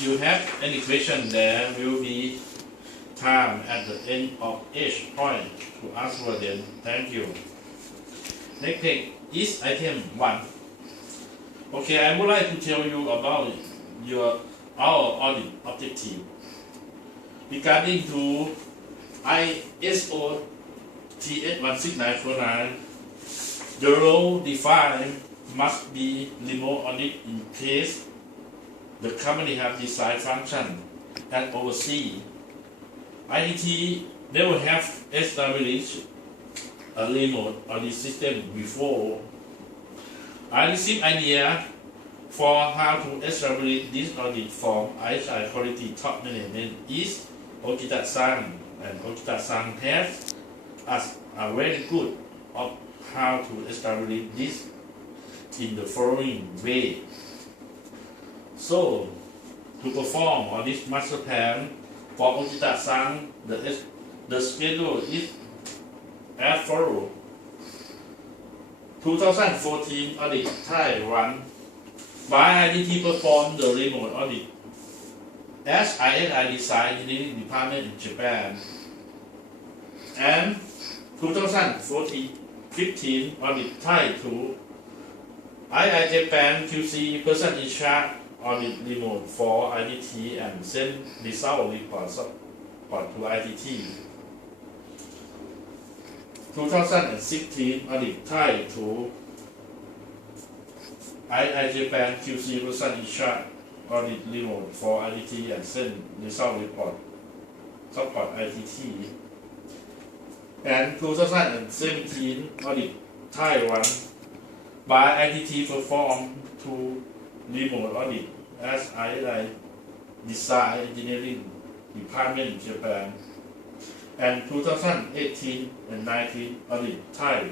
If you have any question, there will be time at the end of each point to ask for them. Thank you. Next page is item 1. Okay, I would like to tell you about our audit objective. Regarding to ISO TS16949, the role defined must be remote audit in case the company have design function and oversee. IDT never have established a remote audit system before. I received idea for how to establish this audit from ISI Quality Top Management is Okita-san, and Okita-san has us a very good of how to establish this in the following way. So, to perform on this master plan for Okita-san, the schedule is as follows. 2014 audit Taiwan. By IDT performed the remote audit as ISI Design Engineering Department in Japan. And 2015 audit Thai 2. II Japan QC person in charge audit remote for IDT and send result report to IDT. 2016 audit Thai 2. II Japan QC person in charge audit remote for IDT and send result report support IDT. And 2017 audit Taiwan by IDT performed to remote audit as ISI Design Engineering Department in Japan. And 2018 and 19 audit Thai